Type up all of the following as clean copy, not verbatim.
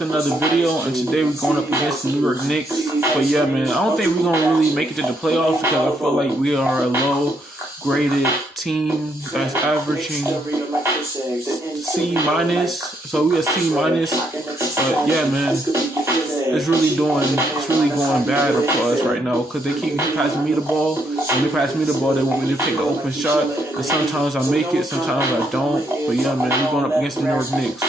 Another video, and today we're going up against the New York Knicks. But yeah, man, I don't think we're gonna really make it to the playoffs because I feel like we are a low-graded team that's averaging C minus. So we're C minus. But yeah, man, it's really going bad for us right now because they keep passing me the ball. When they pass me the ball, they want me to take the open shot, and sometimes I make it, sometimes I don't. But yeah, man, we're going up against the New York Knicks.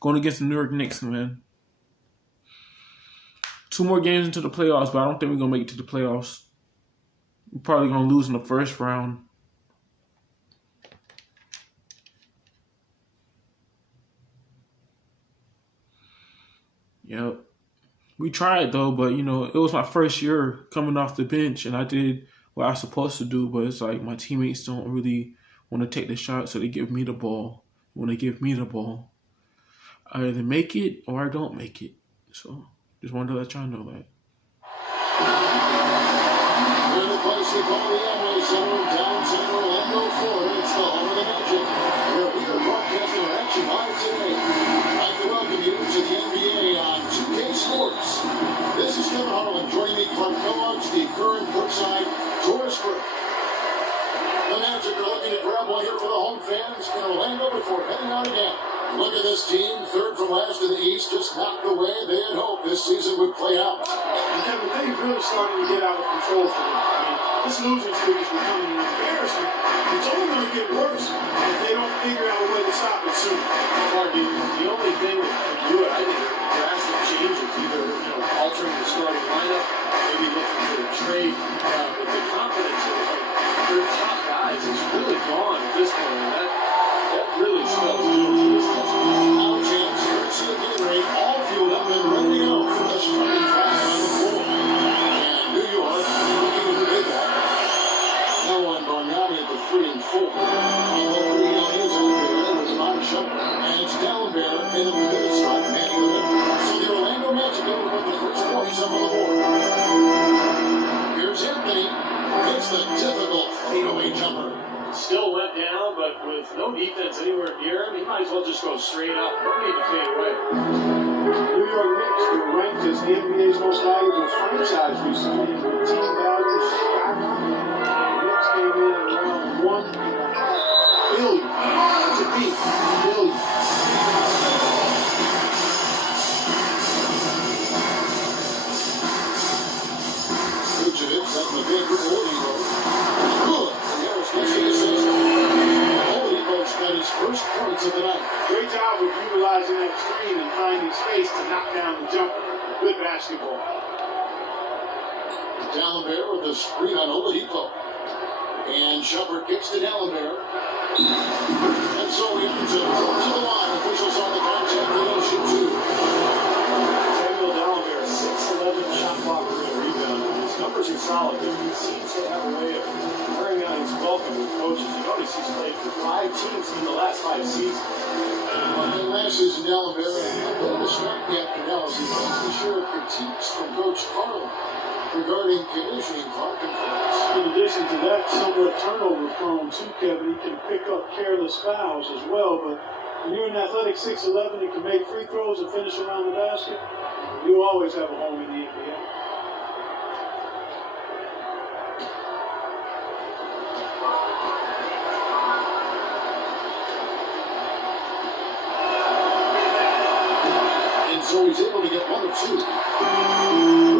Going against the New York Knicks, man. 2 more games into the playoffs, but I don't think we're going to make it to the playoffs. We're probably going to lose in the first round. Yep. We tried, though, but, you know, it was my first year coming off the bench, and I did what I was supposed to do, but it's like my teammates don't really want to take the shot, so they give me the ball. When they give me the ball, I either make it or I don't make it. So, just wanted to let y'all know that. We're in the place they call the Amway Center in downtown Orlando, Florida. It's the home of the Magic, where we are broadcasting our action live today. I'd like to welcome you to the NBA on 2K Sports. This is Kevin Harlan joining me, Clark Kellogg, Steve Curran, courtside, Doris Burke. The Magic are looking to grab one here for the home fans in Orlando before heading out again. Look at this team, third from last in the East, just not the way they had hoped this season would play out. And Kevin, things really starting to get out of control for them. I mean, this losing streak is becoming an embarrassment. It's only going to get worse if they don't figure out a way to stop it soon. The only thing that can do it, I think, drastic change is either altering the starting lineup, maybe looking for a trade. But the confidence of their top guys is really gone at this point, and that really spells doom for this team. Now James, courtesy of Gatorade, all fueled up and ready to go for the starting fast on the floor. And New York looking to big one. Now on Bargnani at the 3 and 4. And the 3 is out there with Amari Shumpert. And it's Dallenberg in the pivot spot, man limit. So the Orlando Magic able to put the first points up on the board. Here's Anthony. It's the difficult fadeaway jumper. Still went down, but with no defense anywhere near him, he might as well just go straight up. No need to fade away. New York Knicks were ranked as the NBA's most valuable franchise recently, and their team value skyrocketed. The Knicks came in at around $1.5 billion. That's a beat. $1 billion. Vucevic setting the big holding road. Good. Harris gets the assist. Oladipo's got his first points of the night. Great job with utilizing that screen and finding space to knock down the jumper. Good basketball. Dallenberg with the screen on Oladipo. And Shumpert kicks to Dallenberg. And so he ends it to the line. Officials on the contact. They don't shoot 2. Samuel Dallenberg, 6'11" shot blocker and rebound. His numbers are solid, but he seems to have a way of wearing out his welcome with coaches. You notice he's played for 5 teams in the last 5 seasons. And last season, Dallenberg a bit of a strike gap analysis. He's the share of critiques from Coach Carlin regarding conditioning, Clark and Fox. In addition to that, somewhat turnover-prone too, Kevin. He can pick up careless fouls as well, but when you're an athletic 6'11", you can make free throws and finish around the basket. You always have a home in the NBA. And so he's able to get 1 or 2.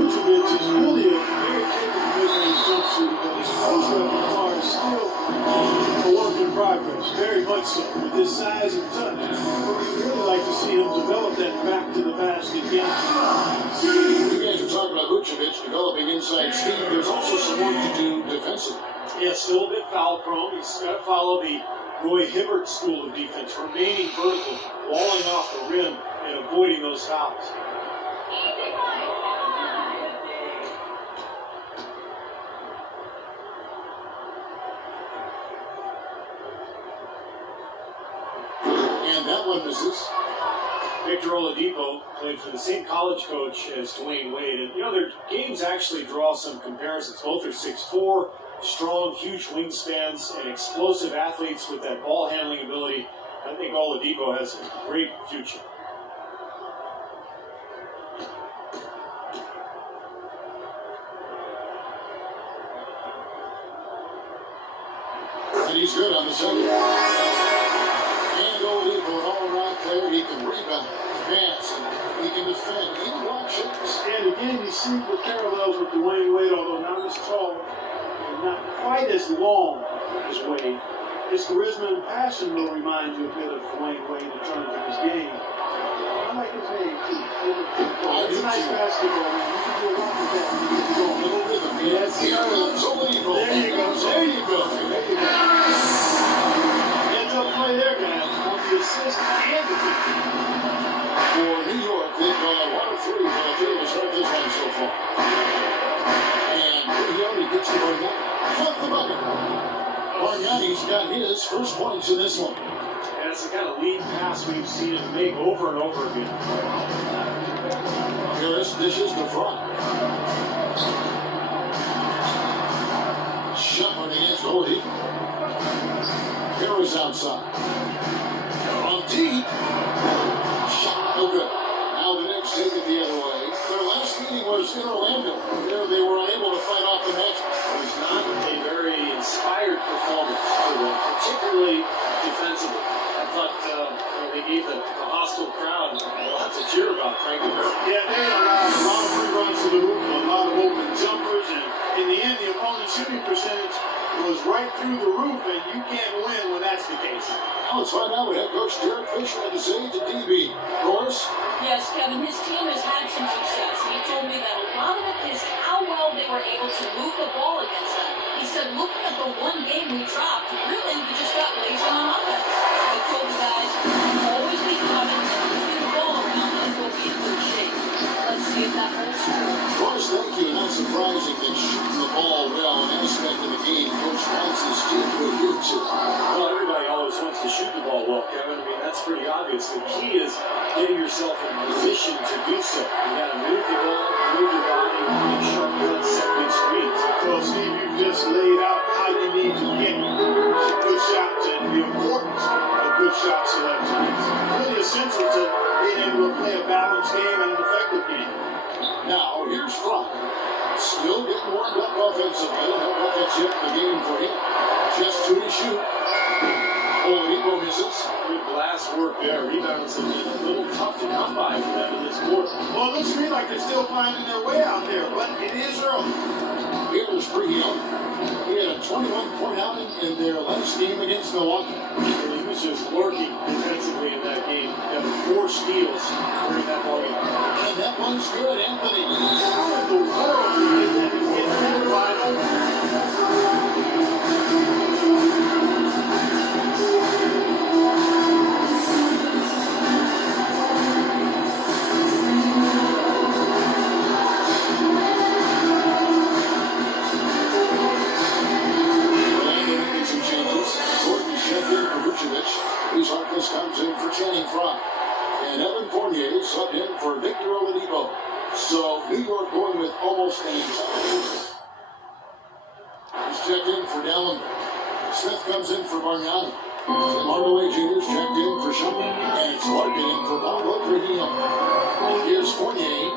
Vucevic is really a very capable mid-range jumpsuit, but his post repertoire is still a work in progress, very much so. With his size and touch, we'd really like to see him develop that back to the basket game. You guys are talking about Vucevic developing inside speed. There's also some work to do defensively. Yeah, still a bit foul prone. He's got to follow the Roy Hibbert school of defense, remaining vertical, walling off the rim, and avoiding those fouls. And that one misses. Victor Oladipo played for the same college coach as Dwayne Wade. And, their games actually draw some comparisons. Both are 6'4", strong, huge wingspans, and explosive athletes with that ball handling ability. I think Oladipo has a great future. And he's good on the second. And Oladipo, an all-around player. He can rebound, pass, and he can defend. He can block shots. And again, you see the parallels with Dwayne Wade, although not as tall and not quite as long as Wade. His charisma and passion will remind you a bit of Dwayne Wade in terms of his game. I like his game, too. It's a nice basketball, man. You can do a lot with that. You can go a little rhythm. Yes, Here comes Oladipo. There you go. There you go. There you go. Hands up play there, guys. On the assist and the kick. For New York, they've gone 1 of 3 for the field to start this one so far. And Rione gets the Bargnani. Cut the bucket. Bargnani's got his first points in this one. And it's the kind of lead pass we've seen him make over and over again. Harris dishes to Fry. Shepard against Oladipo. Harris outside. On deep. Shot no good. Now the Knicks take it the other way. Their last meeting was in Orlando. There they were unable to fight off the match. It was not a very inspired performance for them, particularly defensively. I thought they gave the hostile crowd a lot to cheer about, frankly. Yeah, they allowed a lot of free runs to the hoop, a lot of open jumpers, and in the end, the opponent's shooting percentage was right through the roof, and you can't win when that's the case. Now let's find out what head coach Derek Fisher had to say to DB. Doris? Yes, Kevin, his team has had some success. He told me that a lot of it is how well they were able to move the ball against them. He said, looking at the one game we dropped, really, we just got lazy on offense. I told the guys, always be confident, moving the ball around, and we'll be in good shape. Let's see if that holds true. Doris, thank you. Not surprising that shooting the ball well, an aspect of the game Coach wants his team to adhere to. Well, everybody always wants to shoot the ball well, Kevin. I mean, that's pretty obvious. The key is getting yourself in position to do so. You got to move the ball, move your body, make sharp cuts, set good screens. Well, Steve, you've just laid out how you need to get good shots and the importance of good shot selection. It's really essential to being able to play a balanced game and an effective game. Now, here's Fry. Still getting warmed up offensively. No offense yet in the game for him. Just 2 to shoot. Oladipo misses. Good glass work there. Rebounds have been a little tough to come by for them in this quarter. Well, it looks to me like they're still finding their way out there, but it is early. Here's Freehill. He had a 21-point outing in their last game against Milwaukee. He was just lurking defensively in that game. Got 4 steals during that ball game. And that one's good, Anthony. How in the world did that get that wide open? Comes in for Channing Frye. And Evan Fournier subbed in for Victor Oladipo. So New York going with almost an entire. He's checked in for Dallenberg. Smith comes in for Bargnani. And Hardaway Jr.'s checked in for Shumpy. And it's Larkin in for Pablo Trujillo. Here's Fournier.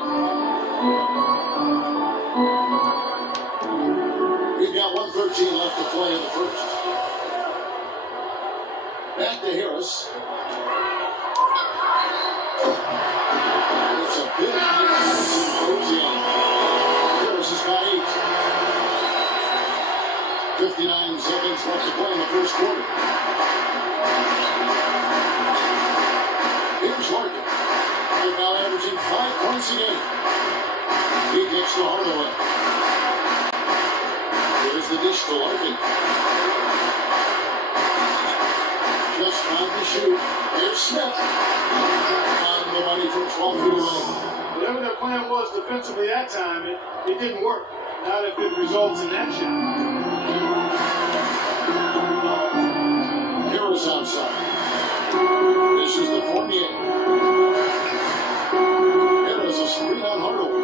We've got 1:13 left to play in the first. Back to Harris. It's a big symposium. Harris has got 8. 59 seconds left to play in the first quarter. Here's Larkin. Right now averaging 5 points a game. He gets to Hardaway. Here's the dish to Larkin. Just time to shoot. Here's Smith. On the money from 12 feet away. Whatever their plan was defensively that time, it didn't work. Not if it results in that shot. Harris outside. This is the Fournier. Harris a screen on Hardaway.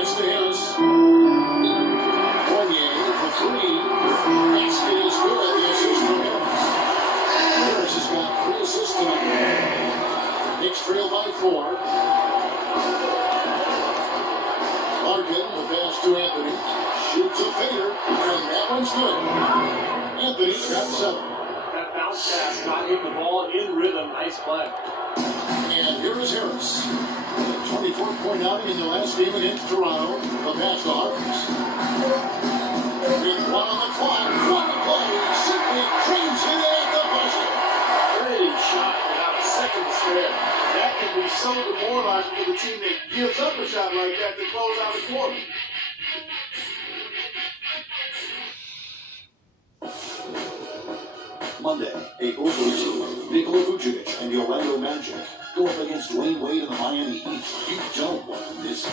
It's to Harris. Fournier for 3. Basket is good. The assist from Harris. Harris has got Knicks trail by 4. Larkin, the pass to Anthony. Shoots a fader, and that one's good. Anthony's got 7. That bounce pass got him the ball in rhythm. Nice play. And here is Harris. 24-point outing in the last game against Toronto. The pass to Harkins. With 1 on the clock. What a play. Simply trains it at the buzzer. Pretty shot without a second to spare. That can be so demoralizing for the team that gives up a shot like that to close out the quarter. Monday, April 13th, Nikola Vucevic and the Orlando Magic go up against Dwayne Wade and the Miami Heat. You don't want to miss it.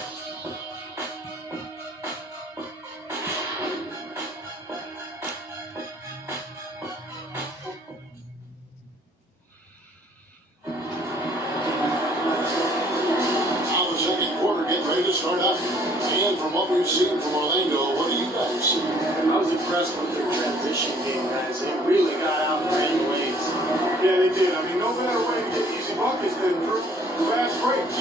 Now the second quarter getting ready to start up. And from what we've seen from Orlando, what do you guys see? I was impressed with their transition game, guys. They really got out in many ways. Yeah, they did. I mean, no better way to get easy buckets than through fast breaks.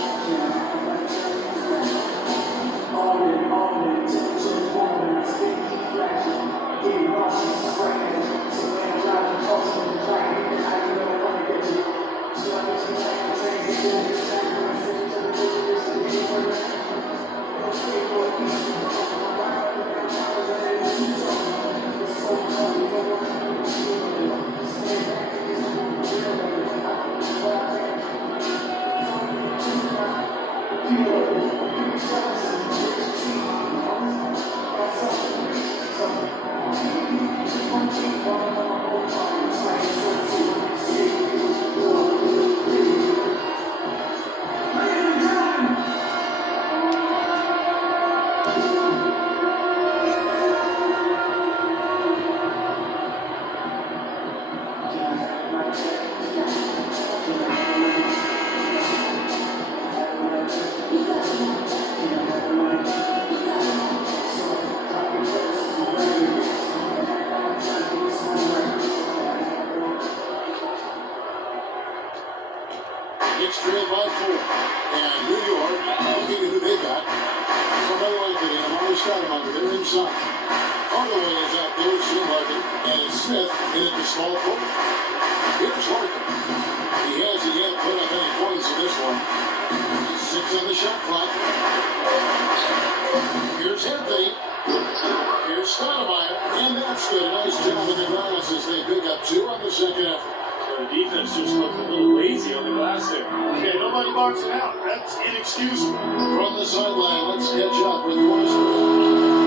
Knicks trail by 4. And New York, looking at who they got. Carmelo Anthony and Amari Stoudemire, they're inside. Hardaway is out there, Jim Larkin, and Smith in at the small forward. Here's Larkin. He hasn't yet put up any points in this one. 6 on the shot clock. Here's Anthony. Here's Stoudemire, and that's good. A nice job with the glass as they pick up 2 on the second effort. The defense just looked a little lazy on the glass there. Yeah, nobody boxed it out. That's inexcusable. From the sideline, let's catch up with West.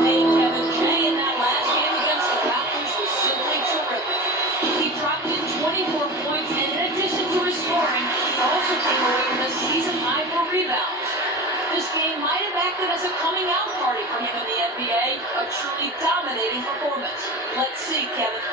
Hey, Kevin, Jay in that last game against the Raptors was simply terrific. He dropped in 24 points, and in addition to his scoring, he also came away with a season high for rebounds. This game might have acted as a coming out party for him in the NBA, a truly dominating performance. Let's see, Kevin.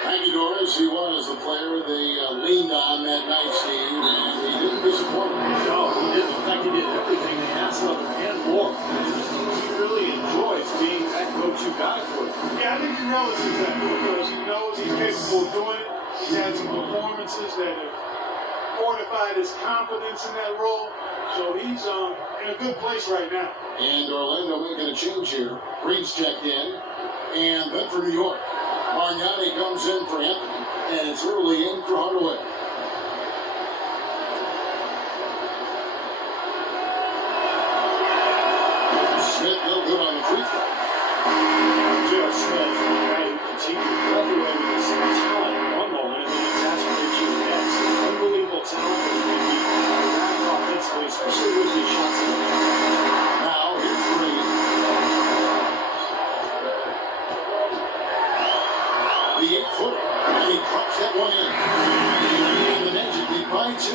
Thank you, Doris. He was the player they leaned on that night, Steve, and he didn't disappoint. No, he didn't. In fact, he did everything they asked of him and more. He really enjoys being that go-to guy for them. Yeah, I think he relishes that because he knows he's capable of doing it. He's had some performances that have fortified his confidence in that role. So he's in a good place right now. And Orlando making a change here. Green's checked in. And then for New York, Margnani comes in for Anthony. And it's early in for Hardaway. Smith no good on the free throw. J.R. Smith, a guy who continued all the way with his talent in one moment and then exasperates you next. Unbelievable talent that can be rapid offensively, especially with these shots. Now here's Green. The 8-footer. And he pops that one in. And the Magic lead by 2.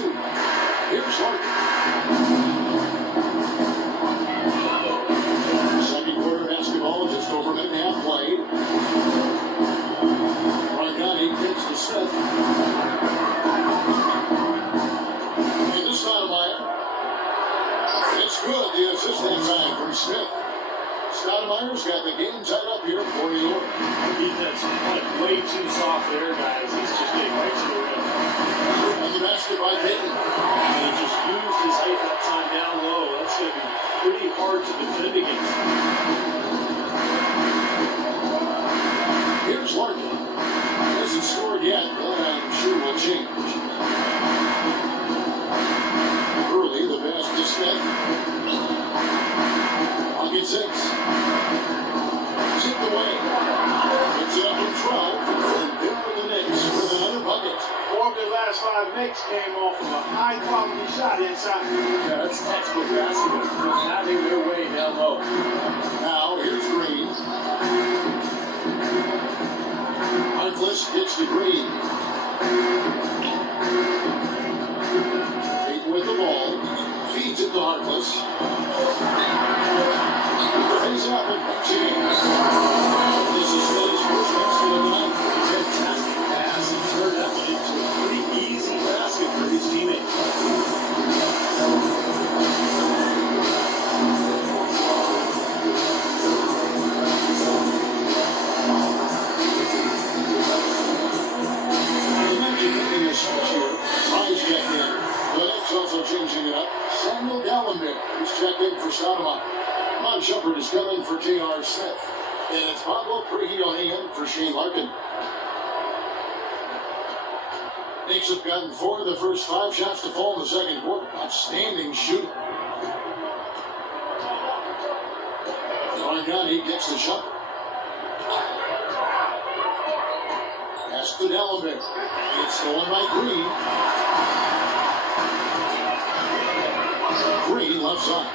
Here's Larkin. Second quarter basketball, just over a minute and a half played. Margnani pitch to Smith. And to Stoudemire. It's good, the assist that time from Smith. Stoudemire's got the game tied up here for New York. Defense playing way too soft there, guys. He's just getting right to the rim. And the basket by Payton. And it just to defend against. Here's Larkin. Hasn't scored yet, but I'm sure will change. Early, the pass to Smith. Pocket 6. Zipped away. Puts it up in 12. And there are the Knicks with another bucket. 4 of their last 5 Knicks came off of a high-quality shot inside. Yeah, that's textbook basketball. Having their way down low. Now, here's Green. Harkless gets to Green. Eight with the ball. Feeds it to Harkless. Face up and puts it in. This is Philly's first basket of the night. Fantastic pass. He turned that one into a pretty easy basket for his teammates. Also changing it up. Samuel Gallenberg is checked in for Stoudemire. Mon Shepard is coming for J.R. Smith. And it's Pablo Prigioni in for Shane Larkin. Knicks have gotten 4 of the first 5 shots to fall in the second quarter. Outstanding shooting. Bargnani gets the shot. Pass to Gallenberg. It's stolen by Green. Green left side.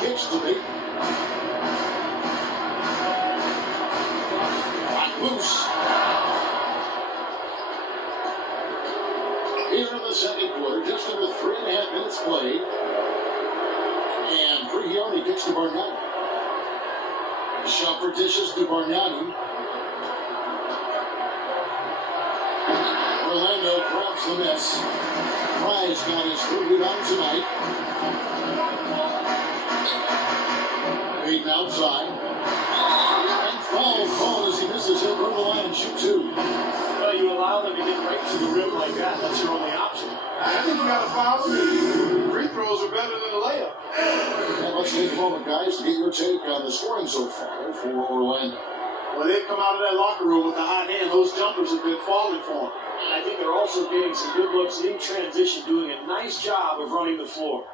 Kicks to me. Back loose. Here in the second quarter, just under 3.5 minutes played. And Prigioni kicks to Bargnani. Shot for dishes to Bargnani. Orlando grabs the miss. Price got his 3rd rebound tonight. Hayden outside. And foul called as he misses. He'll go to the line and shoot 2. Well, you allow them to get right to the rim like that. That's your only option. I think you got to foul them. Free throws are better than a layup. And let's take a moment, guys, to get your take on the scoring so far for Orlando. Well, they've come out of that locker room with the hot hand. Those jumpers have been falling for them. I think they're also getting some good looks in transition, doing a nice job of running the floor.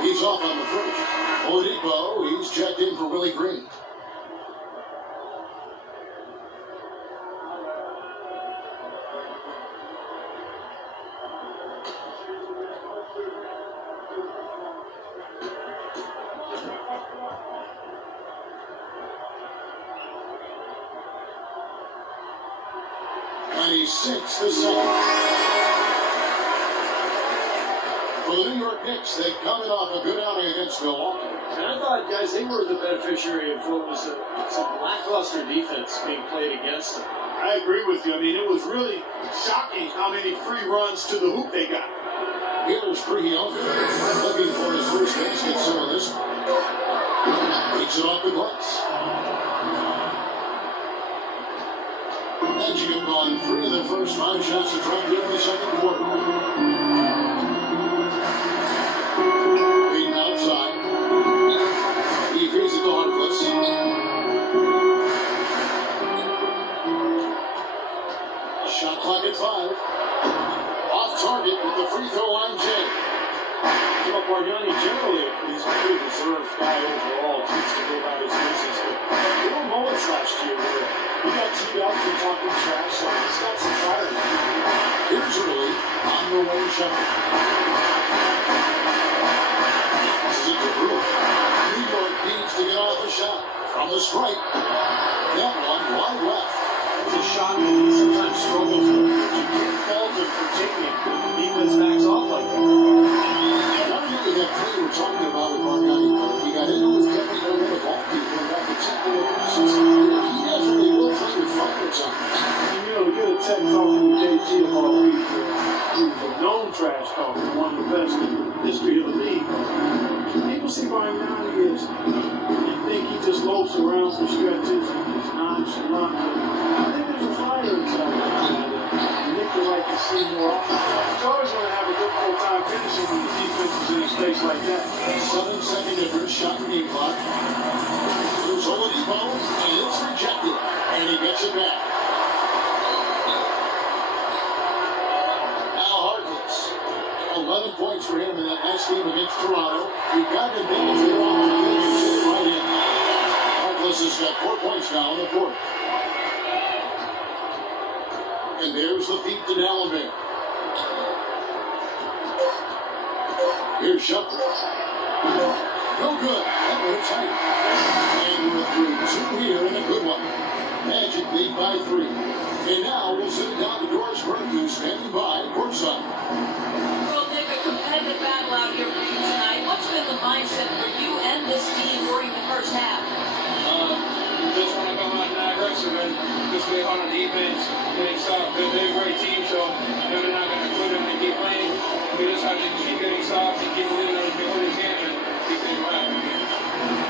He's off on the first. Oladipo, he's checked in for Willie Green. And he's 6 this second. For the New York Knicks, they're coming off a good outing against Milwaukee. And I thought, guys, they were the beneficiary of what was some lackluster defense being played against them. I agree with you. I mean, it was really shocking how many free runs to the hoop they got. Here's Prigioni looking for his first basket. Some of this takes it off the glass. Magic have gone 3 of their first 5 shots to try to get in the second quarter. Hayden outside. He feeds it to Harkless. Shot clock at 5. Off target with the free throw line, Jay. You know, Bargnani generally is a pretty reserved guy overall, tends to go about his business, but there were moments last year where he got teed up for talking trash, so he's got some fire in him. Here's early on the way, Shepard. This is a rule. New York needs to get off the shot from the stripe. That one wide left. It's a shot that he sometimes struggles with. You can't fault him for taking it when the defense backs off like that. And I remember that play we were talking about with Bargnani. He got into with Kevin Durant of all people and got the technical analysis. He definitely will play with fire time. And, you know, to get a tech talking to JG about people who's a known trash talker, one of the best in the history of the league. People see Bargnani as you think he just lopes around for stretches and he's nonchalant. I think there's a fire inside him. Nick would like to see more often. He's always going to have a difficult time finishing when the defense is in his face like that. 7-second difference, shot and game clock. Here's Oladipo, and it's rejected, and he gets it back. Now Harkless, 11 points for him in that last game against Toronto. He got the advantage there on the bench and sit right in. Harkless has got 4 points now on the court. And there's the feed to Dallenberg. Here's Shumpert. No good. That was tight. And we're through 2 here and a good one. Magic lead by 3. And now we'll send it down to Doris Burke, who's standing by courtside. Well, Nick, a competitive battle out here for you tonight. What's been the mindset for you and this team during the first half? Just want to come out and not aggressive and just play hard on defense. They stop. They're a great team, so they're not going to quit them and keep playing. We just have to keep getting stops and keep winning this game and keep getting back.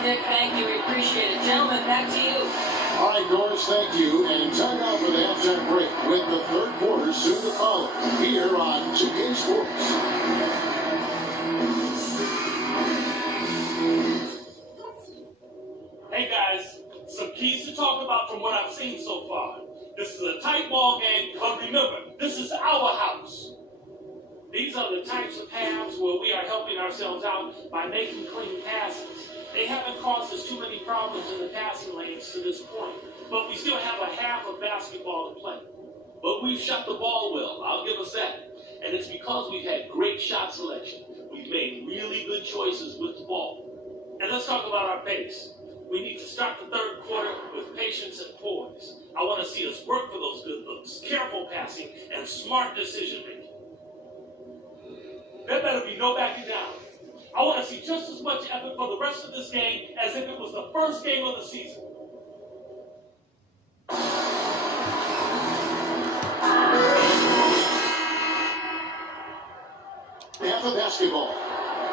Nick, thank you. We appreciate it. Gentlemen, back to you. All right, Doris, thank you. And time out for the halftime break with the third quarter soon to follow here on 2K Sports. Hey guys, some keys to talk about from what I've seen so far. This is a tight ball game, but remember, this is our house. These are the types of halves where we are helping ourselves out by making clean passes. They haven't caused us too many problems in the passing lanes to this point, but we still have a half of basketball to play. But we've shot the ball well, I'll give us that. And it's because we've had great shot selection. We've made really good choices with the ball. And let's talk about our pace. We need to start the third quarter with patience and poise. I want to see us work for those good looks, careful passing, and smart decision-making. There better be no backing down. I want to see just as much effort for the rest of this game as if it was the first game of the season. Half of basketball.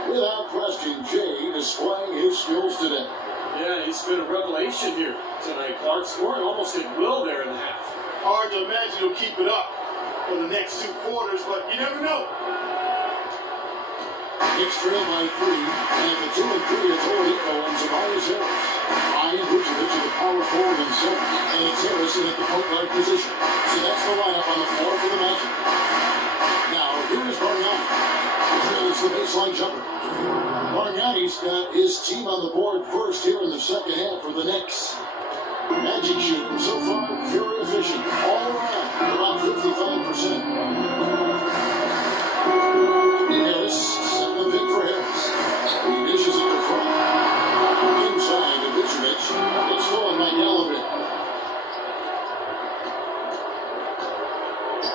Without question, Jay displaying his skills today. Yeah, he's been a revelation here tonight, Clark. Scoring almost at will there in the half. Hard to imagine he'll keep it up for the next 2 quarters, but you never know. Knicks trail by 3, and at the 2 and 3, it's Oladipo and Tobias Harris. Ryan Vucevic at the power forward and 7, and it's Harrison at the point guard position. So that's the lineup on the floor for the Magic. Now, here is Bargnani. Drills the baseline jumper. Bargnani's got his team on the board first here in the second half for the Knicks. Magic shooting so far very efficient. All around, about 55%. Harris setting the pick for Harris. He dishes it to front. Inside to Vucevic. It's stolen by Dallenberg.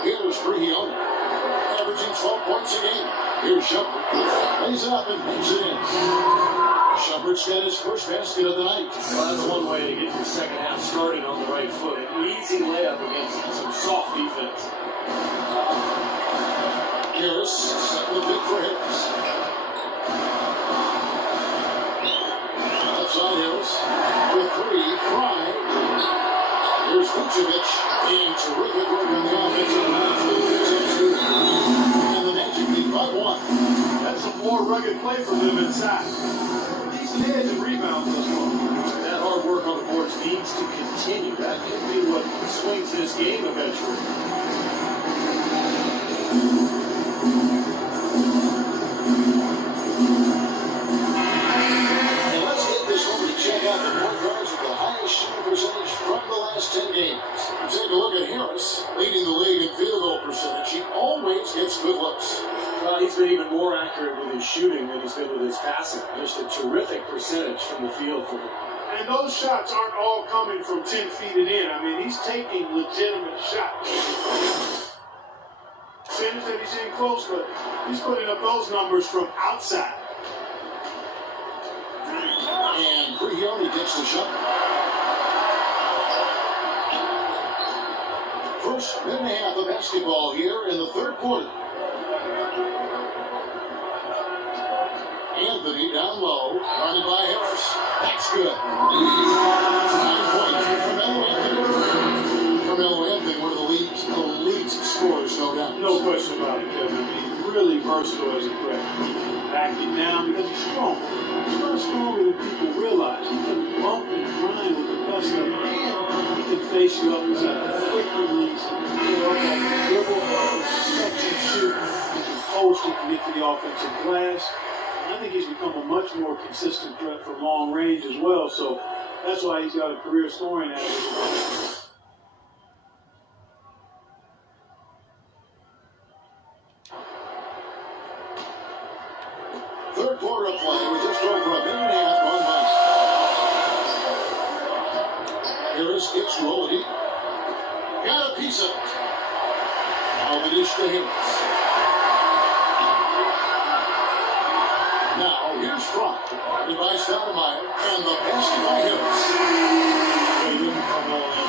Here's Brihione, averaging 12 points a game. Here's Shumpert. Lays it up and banks it in. Shumpert's got his first basket of the night. Well, that's one way to get your second half started on the right foot. An easy layup against some soft defense. Harris setting the pick for Harris. Left side Harris for 3. Fry. Here's Vucevic. And terrific work on the offensive line. And the Magic lead by 1. That's a more rugged play from him inside. Decent edge and rebounds thus far. That hard work on the boards needs to continue. That could be what swings this game eventually. And let's get this one to check out the point guards with the highest shooting percentage from the last 10 games. Take a look at Harris, leading the league in field goal percentage. He always gets good looks. Well, he's been even more accurate with his shooting than he's been with his passing. Just a terrific percentage from the field for him. And those shots aren't all coming from 10 feet and in. I mean, he's taking legitimate shots. Percentage that he's in close, but he's putting up those numbers from outside. And Brihione gets the shot. First minute and a half of basketball here in the third quarter. Anthony down low, running by Harris. That's good. 9 points for Carmelo Anthony. Carmelo Anthony, one of the league's scores, no doubt. No question about it, Kevin. I mean, he's really versatile as a threat. Backing down because he's strong. He's not stronger than people realize. He can bump and grind with the best of them. He can face you up. He's got a quick release. He can dribble, catch and shoot. He can post. He can get to the offensive glass. And I think he's become a much more consistent threat from long range as well. So that's why he's got a career scoring average. Third quarter of play. We're just over a minute and a half gone by. Harris gets rolling. Got a piece of it. Now the dish to Harris. Now here's Front. By Stoudemire. And the basket by Harris. He didn't come on that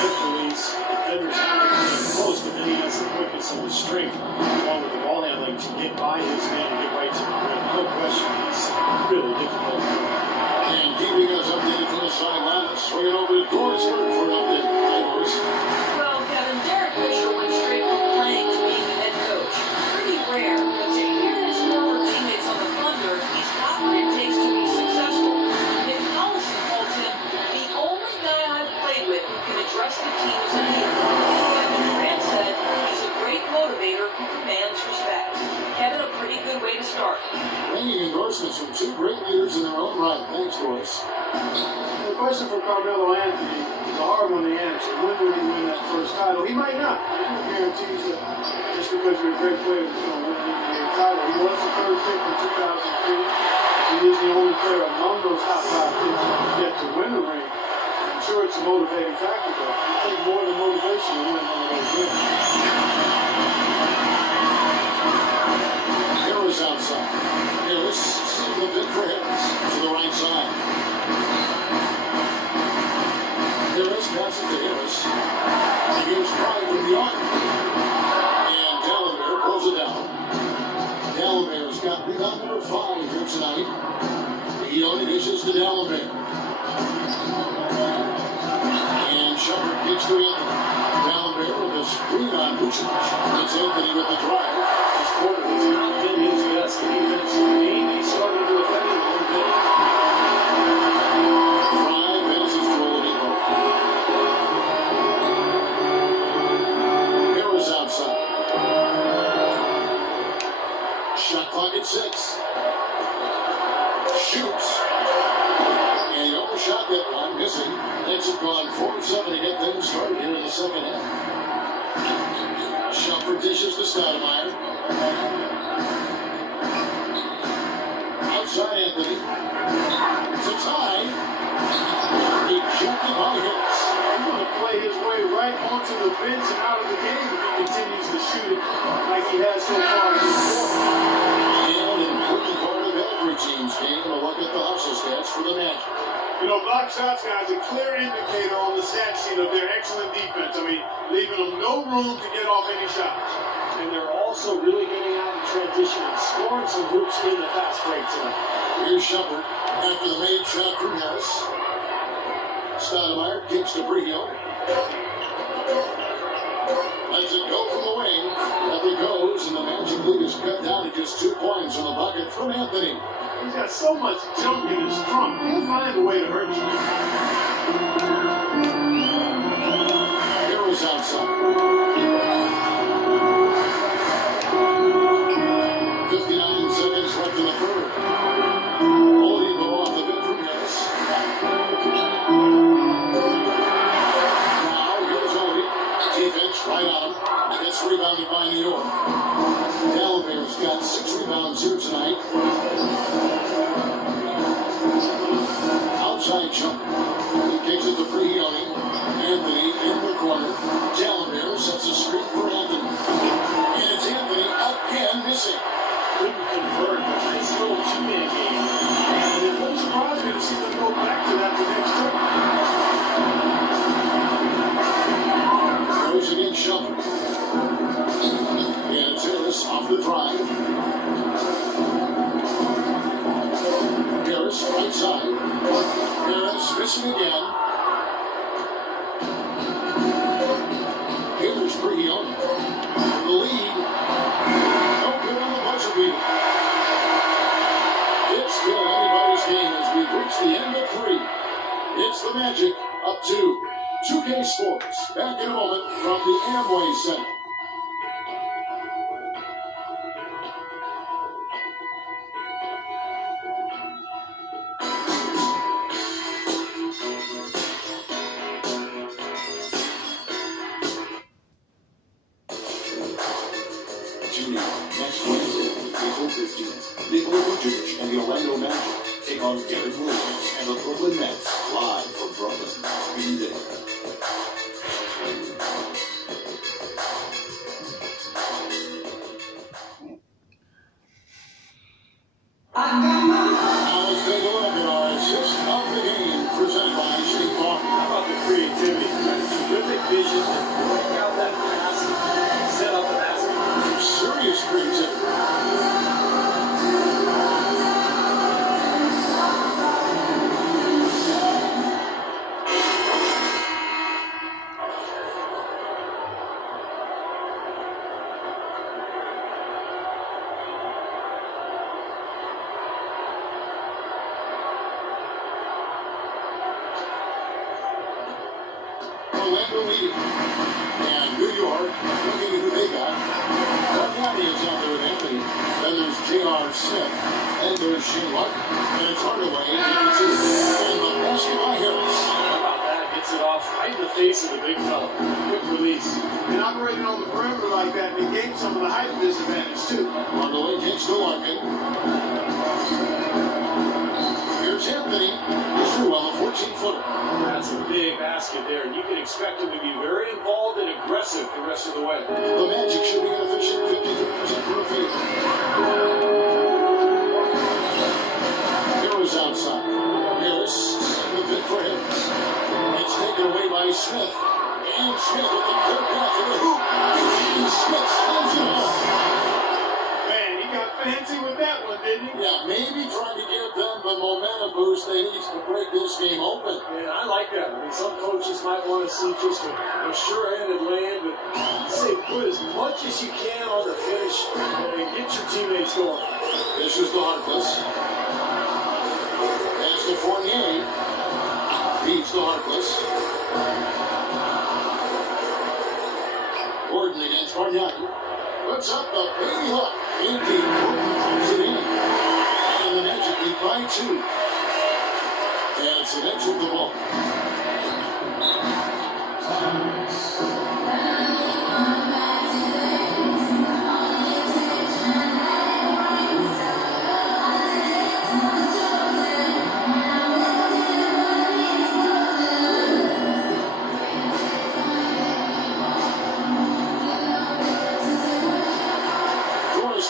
quick release. Defenders have it close, but then he has the quickness and the strength along with the ball handling to get by his man and get right to the rim. No question, he's really difficult. And keeping us updated from the sideline, let's swing it over to Doris for an update. Hi, Doris. Well, Kevin, Derek Fisher went straight from playing to being the head coach. Pretty rare, but to hear his former teammates on the Thunder, he's got what it takes to be successful. Nick Collison called him the only guy I've played with who can address the team as a leader. Kevin Durant said he's a great motivator who commands respect. Kevin, a pretty good way to start. Ringing endorsements from two great leaders in their own right. Thanks, Doris. The question for Carmelo Anthony is a hard one to answer. When will he win that first title? He might not. There's no guarantees that just because you're a great player, you're going to win an NBA title. He was the third pick in 2003. He is the only player among those top 5 picks yet to win the ring. I'm sure it's a motivating factor, but I think more than motivation to win one of those rings. Harris outside. Harris, single bit for Harris to the right side. Harris passes to Harris. He gives Pride from the arc. And Dallenberg pulls it down. Dallenberg's got rebound number 5 here tonight. He only dishes to Dallenberg. And Shepard gets to Anthony. Dallenberg with a screen on Vucevic. It's Anthony with the drive. This quarter has not been his best. The defense maybe starting to affect him a little bit. 5 passes to Oladipo. Harris outside. Shot clock at 6. Shoots. And he overshot that one, missing. Knicks have gone 4-7 to get things started here in the second half. Shumpert dishes to Stoudemire. Outside Anthony. It's a tie. Ejected by Harris. He's going to play his way right onto the bench and out of the game if he continues to shoot it like he has so far in this quarter. And an important part of every team's game, a look at the hustle stats for the Magic. You know, block shots, guys, a clear indicator on the stat sheet of their excellent defense. I mean, leaving them no room to get off any shots. And they're also really getting out in transition and scoring some hoops in the fast break tonight. Here's Shumpert after the made shot from Harris. Stoudemire kicks to Brehil. Lets it go from the wing. Up it goes, and the Magic lead is cut down to just 2 points on the bucket from Anthony. He's got so much junk in his trunk. He'll find a way to hurt you. Harris outside. 59 seconds left in the third. Oladipo off the bit from Harris. Now here's Oladipo. Defense right on him. Gets rebounded by New York. Dallenberg's got 6 rebounds here tonight. Outside jump. He kicks it to Brioni. Anthony in the corner. Dallenberg sets a screen for Anthony. And it's Anthony again missing. Couldn't convert. A nice little two-man game. And it wouldn't surprise me to see them go back to that the next trip. Goes against Shumpert. And it's Harris off the drive. Harris right side. Harris missing again. Here's Brion. It's the end of 3. It's the Magic up 2. 2K Sports. Back in a moment from the Amway Center. Tune in next Wednesday, April 15th. Nikola Vucevic and the Orlando Magic take on Derek Williams and the Brooklyn Nets live from Brooklyn. Be there. Now let's take a look at our assist of the game presented by State Farm. How about the creativity? Terrific vision. Work out that pass. Set up the basket. Some serious creativity. Orlando leading. And New York, looking at who they got. Bargnani is out there with Anthony. Then there's J.R. Smith. And there's Shane Larkin. And it's Hardaway. And the basket by Harris. How about that? Gets it off right in the face of the big fella. Quick release. And operating on the perimeter like that negates some of the height disadvantage, too. Hardaway takes to Larkin. Here's Anthony. He's through on the 14-footer. That's a big basket there, and you can expect him to be very involved and aggressive the rest of the way. The Magic shooting an efficient 53% from the field. Harris outside. Harris, the pick for Harris. It's taken away by Smith. And Smith with the clear path to the hoop. And Smith slams it home. Man, he got fancy with that one, didn't he? Yeah, maybe trying to give them the momentum boost they need to break this game open. And I like that. I mean, some coaches might want to see just a sure-handed land, but I say put as much as you can on the finish and get your teammates going. This is the Harkless. That's the Fournier. Feeds the Harkless. Gordon against Bargnani. Puts up the baby hook. Indeed, Gordon pumps it in. And the Magic lead by 2. And it's an edge of the ball.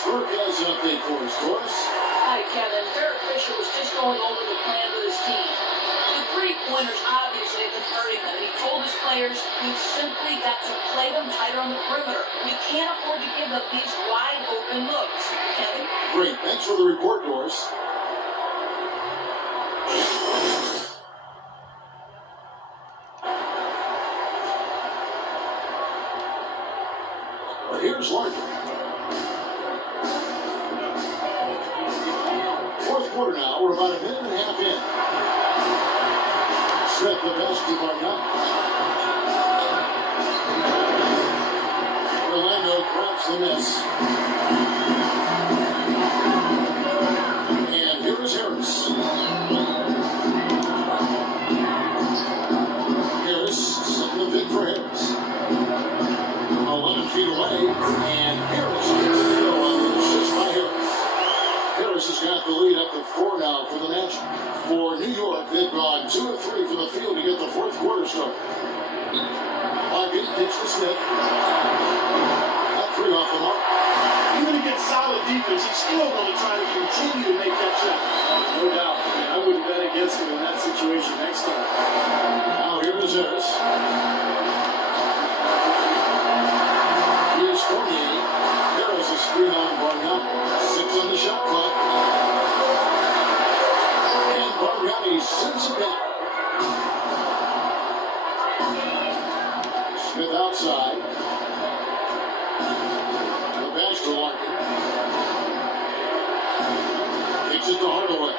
Burke has an update for us, Doris. Hi, Kevin. Derek Fisher was just going over the plan with his team. The three-pointers obviously have been hurting them, and he told his players we've simply got to play them tighter on the perimeter. We can't afford to give them these wide-open looks. Kevin? Great. Thanks for the report, Doris. But here's Larkin. Fourth quarter now. We're about a minute and a half in. Smith the best to Bargnani. Orlando grabs the miss. And here is Harris. Harris setting the pick for Harris. 11 feet away. And Harris gets the go on the assist by Harris. Harris has got the lead up to 4 now for the Magic. For New York, they've gone 2 of 3 from the field to get the fourth quarter started. Larkin pitch to Smith. That 3 off the mark. Even against solid defense, he's still going to try to continue to make that shot. No doubt. I mean, I wouldn't bet against him in that situation next time. Now here is Harris. Here's Fournier. Harris is screen on Bargnani. 6 on the shot clock. And Bargnani sends it back. Smith outside. The pass to Larkin. Takes it to Hardaway.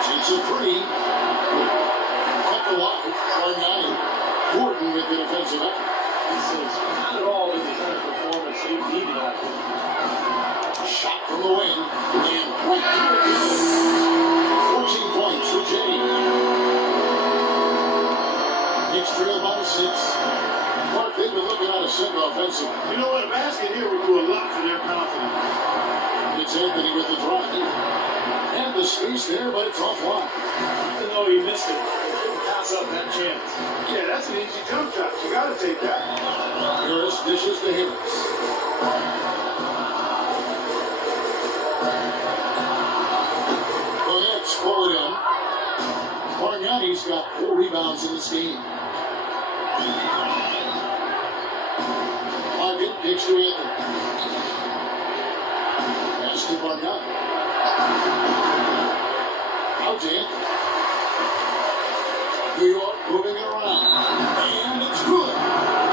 It's a three. Kept alive. Bargnani. Gordon with the defensive effort. This is not at all the kind of performance they needed out of him. Shot from the wing. And right through it goes. 14 points for Jay. Knicks trail by 6. Clark, they've been looking out of sync offensively. You know what? A basket here would do a lot for their confidence. It's Anthony with the drive. And the space there, but it's offline. Even though he missed it, he couldn't pass up that chance. Yeah, that's an easy jump shot. You got to take that. Harris dishes to Harris. The Nets pull it in. Bargnani's got 4 rebounds in this game. Larkin kicks to Anthony. Pass to Bargnani. Out to Anthony. New York moving it around. And it's good.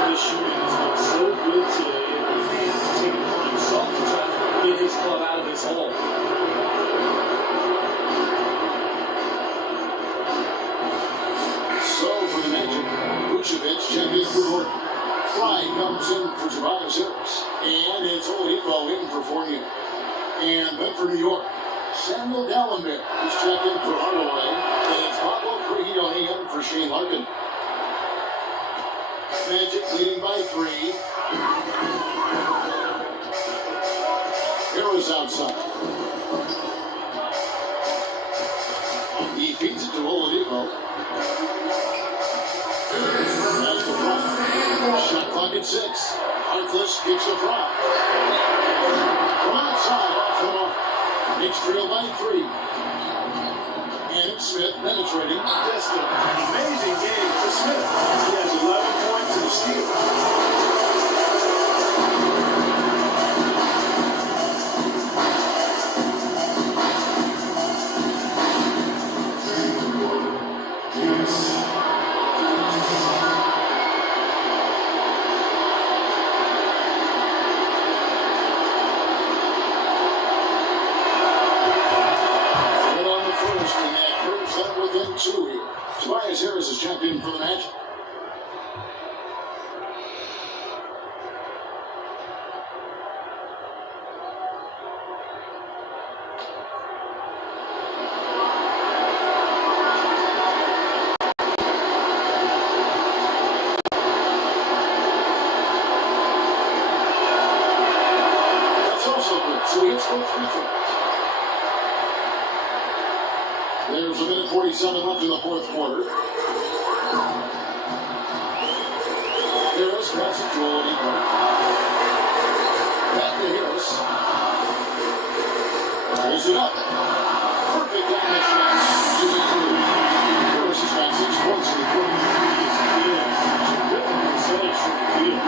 His shooting has been so good today. He has to take it upon himself to try to get his club out of this hole. So for the Magic, Vucevic check in for Gordon. Fry comes in for Tobias Harris. And it's Oladipo in for Fournier. And then for New York, Samuel Dallenberg is checked in for Hardaway. And it's Pablo Prigioni in for Shane Larkin. Magic leading by 3. Harris outside. He feeds it to Oladipo. That's the front. Shot clock at 6. Harkless kicks the front. From outside, off the mark. Knicks trail by 3. And it's Smith penetrating. Just an amazing game for Smith. He has 11 points and a steal. Within 2 here. Tobias Harris is checked in for the Magic. That's also good. So he hits both free throws. There's a minute 47 left in the fourth quarter. Harris passes to Oladipo. Back to Harris. Pulls it up. Perfect on the shot. Gives it through. Harris has got 6 points in the quarter. Terrific percentage from the field.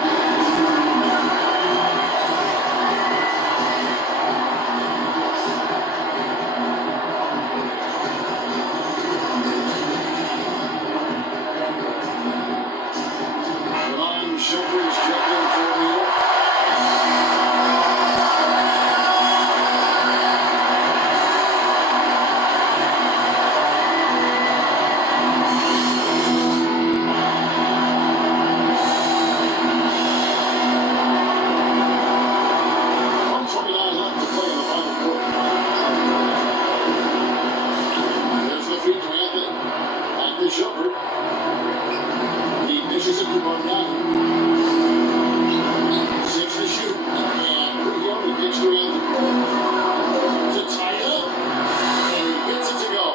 Shepard is checked in for New York. Left to play in the final quarter. There's the feed to Anthony. Back to Shepard. He dishes it to Bargnani. 6 to shoot. And Prigioni kicks to Anthony. To tie it up. And he gets it to go.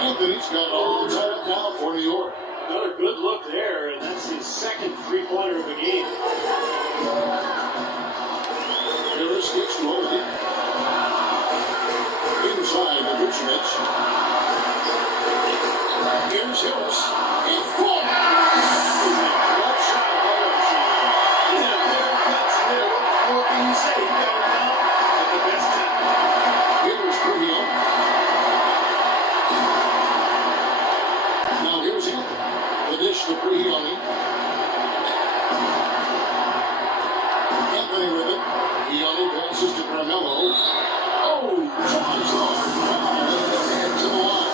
Anthony's got it all tied up now for New York. Another good look there, and that's his second three-pointer of the game. Harris kicks to Oladipo. Inside to Vucevic. Here's Harris. And 4. What shot I've ever seen. Yeah, clear cuts there. What can you say? He got it down at the best time. Here's Prigioni. Now here's Anthony. The dish to Prigioni. Anthony with it. Prigioni passes to Carmelo. Oh, tries the hard foul. And to the line.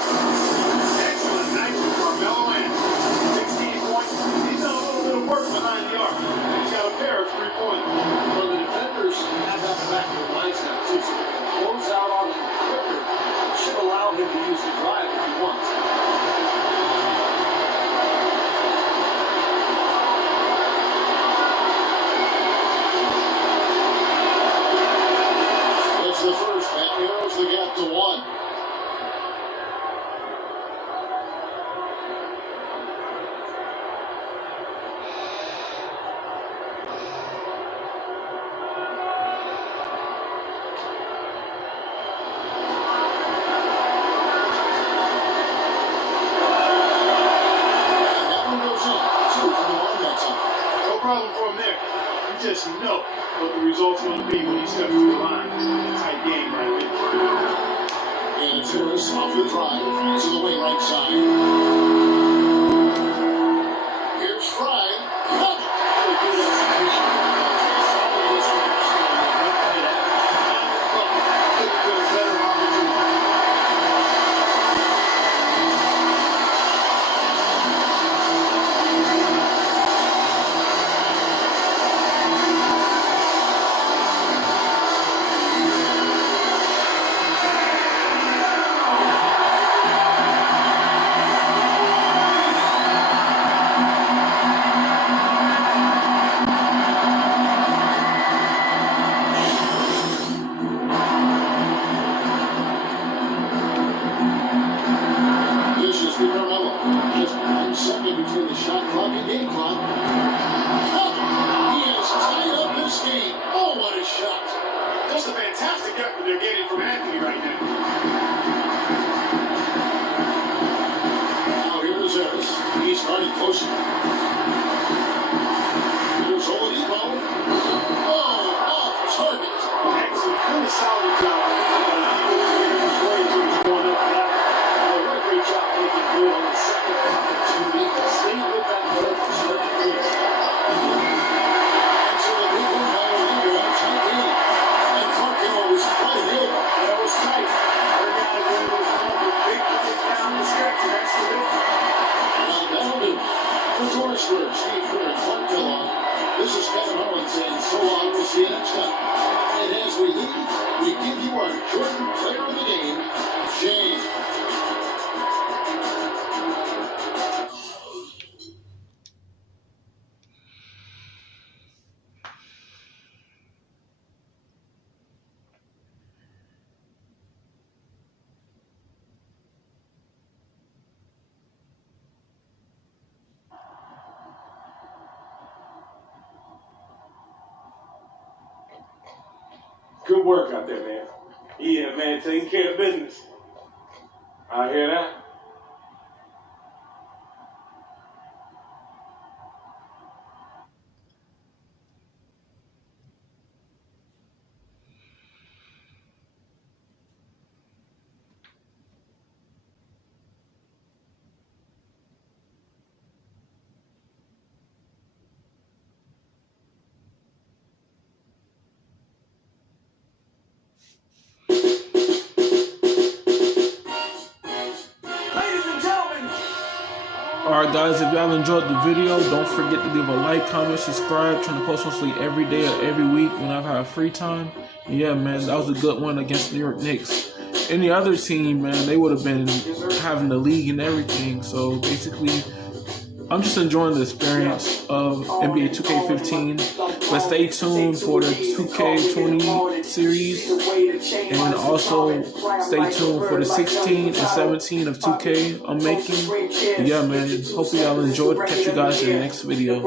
just know what the result's going to be when he steps to the line. It's a tight game right there. And Harris off the drive to the wing right side. Here's Fry. Cut it. Good execution. Solid mismatch. Couldn't have been a better opportunity. This is the Carmelo. Just 1 second between the shot clock and game clock. He has tied up this game. Oh, what a shot. Just a fantastic effort they're getting from Anthony right now. Now here's Harris. He's starting closer. Here's Oladipo. Oh, off target. Excellent. Really solid job. Going up that. What a great job making good on the second opportunity. Stay with that ball from start to finish. And so the big one by Oladipo on tight lead. And Clark was quite good. That was tight. Their guys were able to come up with big plays down the stretch, and that's the difference. Now that'll do. For George Stewart, Steve Kerr, Clark Kellogg, this is Kevin Owens saying so long. We'll see you next time. And as we leave, we give you our Jordan Player of the Game, James. Good work out there, man. Yeah, man, taking care of business. I hear that. Alright guys, if y'all enjoyed the video, don't forget to leave a like, comment, subscribe. Trying to post mostly every day or every week when I have free time. And yeah, man, that was a good one against the New York Knicks. Any other team, man, they would have been having the league and everything. So basically, I'm just enjoying the experience of NBA 2K15. But stay tuned for the 2K20 series. And also stay tuned for the 16 and 17 of 2K I'm making. But yeah, man, hopefully y'all enjoyed. Catch you guys in the next video.